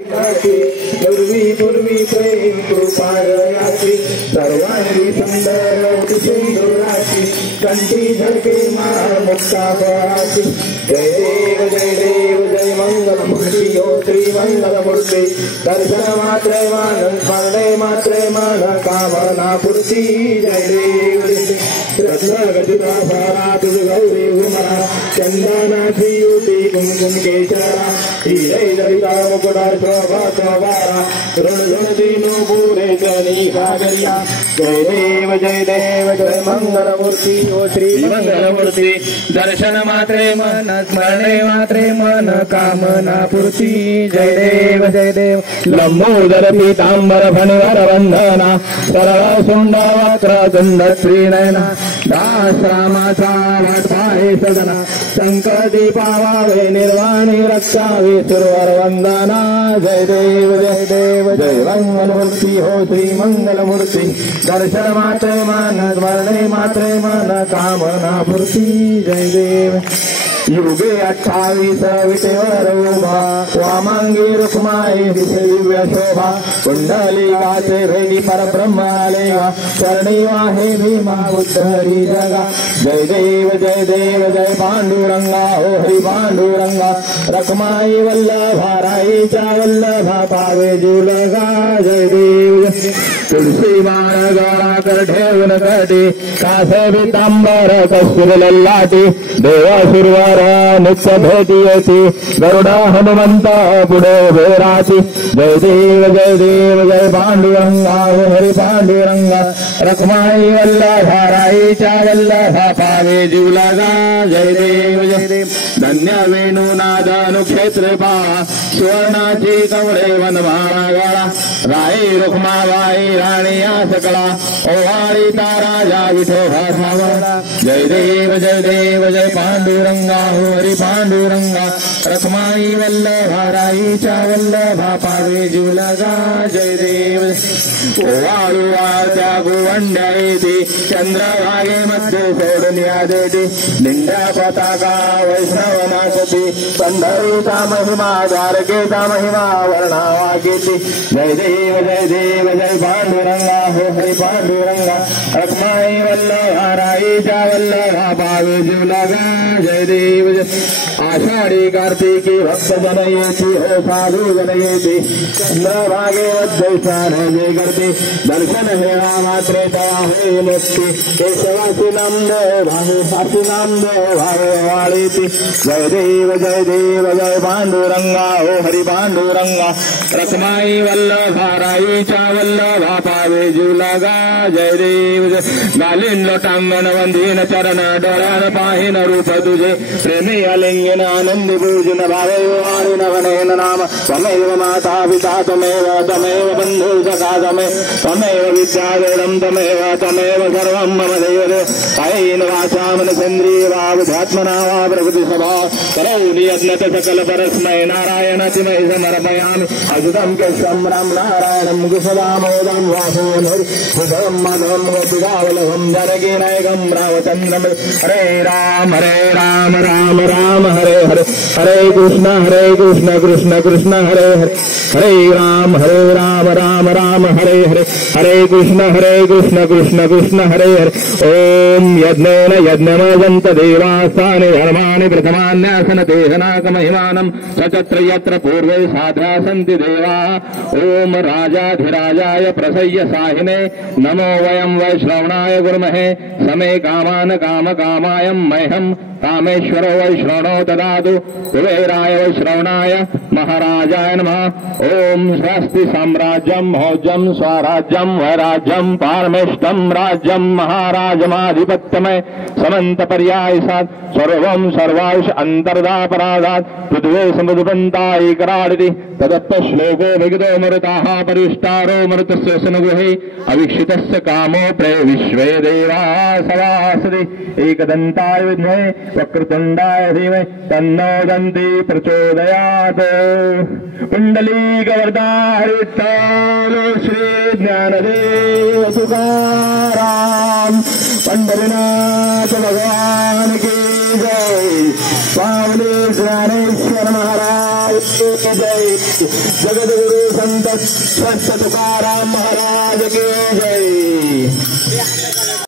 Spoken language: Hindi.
पूर्वी पूर्वी प्रेम कृपाळयाची सर्वांगी सुंदर सिंधुराची कंठी झळके मुक्ताफळाची जय देव जय मंगलमूर्ती ओ श्री मंगलमूर्ती दर्शन मात्रे मान स्मरणे मात्रे मन कामना पूर्ती जय देव रत्नगदिता भारा तुझ गौरी उमरा चंदनाची युती कुमकुम केशरा हिरे जरिता मुकुटा शोभा शोभारा ऋण ऋण दीनो पूरे जनी सागरिया जय देव जय मंगलमूर्ती ओ श्री मंगलमूर्ती दर्शन मात्रे मन स्मरणे मात्रे मन कामना पूर्ती जय देव लंबोदर पीतांबर फणिवर वंदना सरळ सुंड वक्र दुंड श्रीनयना दास रामाचा वाटपाहे सदना संकटी पावावे निर्वाणी रक्षावे सुरवर वंदना जय देव जय मंगलमूर्ती हो श्री मंगलमूर्ती दर्शन मात्रे मन स्मरणे मात्रे मन कामना पूर्ती जय देव युगे 28 विटेवर उभा वामांगी रुक्माई दिव्य शोभा कुंडलिकाचे भेदी परब्रह्म आलेगा चरणी वाहे भीमा उद्धरी जगा जय देव जय पांडुरंगा हो हरि पांडुरंगा रखमाई वल्लभा राईच्या वल्लभा पावे जुलगा जय देव तुलसी बाण गळा कर ठेवून कटी कासे पितांबर कस्तुर लल्लाटी देवा सुरवर नित्य भेटी येती गरुडा हनुमंत पुढे भेराची जय देव जय पांडुरंगा हरि पांडुरंगा रखमाई वल्लभा राईच्या वल्लभा पावे जीवलागा जय देव धन्य वेणुनाद अनुक्षेत्र पा सुवर्णाची कवळे वनमाळा गळा राई रुक्माबाई राणी या सकळा ओवाळीता राजा विठोबा सावळा जय देव जय पांडुरंगा हरि पांडुरंगा रखमाई वल्लभा राईच्या वल्लभा पावे जीवलागा जय देव ओवाळू वाळत्या गोवंड्या येते चंद्रभागे मध्ये सोडून या देते निंद्या पताका वैष्णवनासती पंढरीचा महिमा द्वारकेचा महिमा वर्णावा घेते जय देव जय पांडुरंगा हो हरि पांडुरंगा रखमाई वल्लभा राईच्या वल्लभा पावे जीवलागा जय देव आषाढी कार्तिकी भक्त जन येती हो साधू जन येती चंद्रभागे मध्ये स्नान जे करते दर्शन हेळा मात्रे तया हे मुक्ती केशवासी नामदेव भावे वाळीती जय देव जय पांडुरंगा हो हरि पांडुरंगा रखमाई वल्लभा राईच्या वल्लभा पावे जीवलागा जय देव गालीन लोटांगण वंदीन चरण डोळ्यान पाहिन रूप तुझे प्रेमी अलिंगन आनंदी पूजन भावे वाणीन वनेन नाम त्वमेव माता पिता त्वमेव बंधु सखा त्वमेव विद्यावेदं त्वमेव सर्वं मम देव कायेन वाचा मनसेन्द्रिय वा बुद्ध्यात्मना वा प्रकृति स्वभाव करोमि यत्नत सकल परस्मै नारायणातिमहि समर्पयामि अजुतं केशवं राम नारायणं कुशलामोदं वासुदेवं हृदयं माधवं गोपिकावल्लभं जानकीनायकं रामचन्द्रं हरे राम राम राम हरे हरे हरे कृष्ण कृष्ण कृष्ण हरे हरे हरे राम राम राम हरे हरे हरे कृष्ण कृष्ण कृष्ण हरे हरे ओम यज्ञेन यज्ञमवन्त देवास्तानि धर्माणि प्रथमान्यासन देहनाक महिमानं सचत्र यत्र पूर्वे साध्या सन्ति देवा ओम राजाधिराजाय प्रसय्य साहिने नमो वयं वैश्रवणाय गुर्महे समे कामान काम कामायं मह्यं कामेश्वरो वैश्रवणो ददातु कुबेराय वैश्रवणाय महाराजाय नमः ओम स्वस्ति साम्राज्यं भोज्यं स्वराज्यं वैराज्यं पारमेष्टं राज्यं महाराजमाधिपत्यमय समन्त पर्याय सात सर्वं सर्वांश अंतर्दापराधात् पृथ्वी समुद्रपन्तायि कराडिति तदप्त श्लोको विगतो मरुताः परिष्टारो मरुतस्य सनुगुहे अवीक्षितस्य कामो प्रय विश्वे देवा सवासति एकदन्ताय विद्महे वक्रतुण्डाय धीमहि तन्नो दन्ति प्रचोदयात् पुण्डलीकवरदाय विठ्ठल श्री ज्ञानदेव तुकाराम पंढरीनाथ भगवान की जय स्वामी ज्ञानेश्वर महाराज जय। जगद्गुरु संत स्वस्थ तुकाराम महाराज की जय।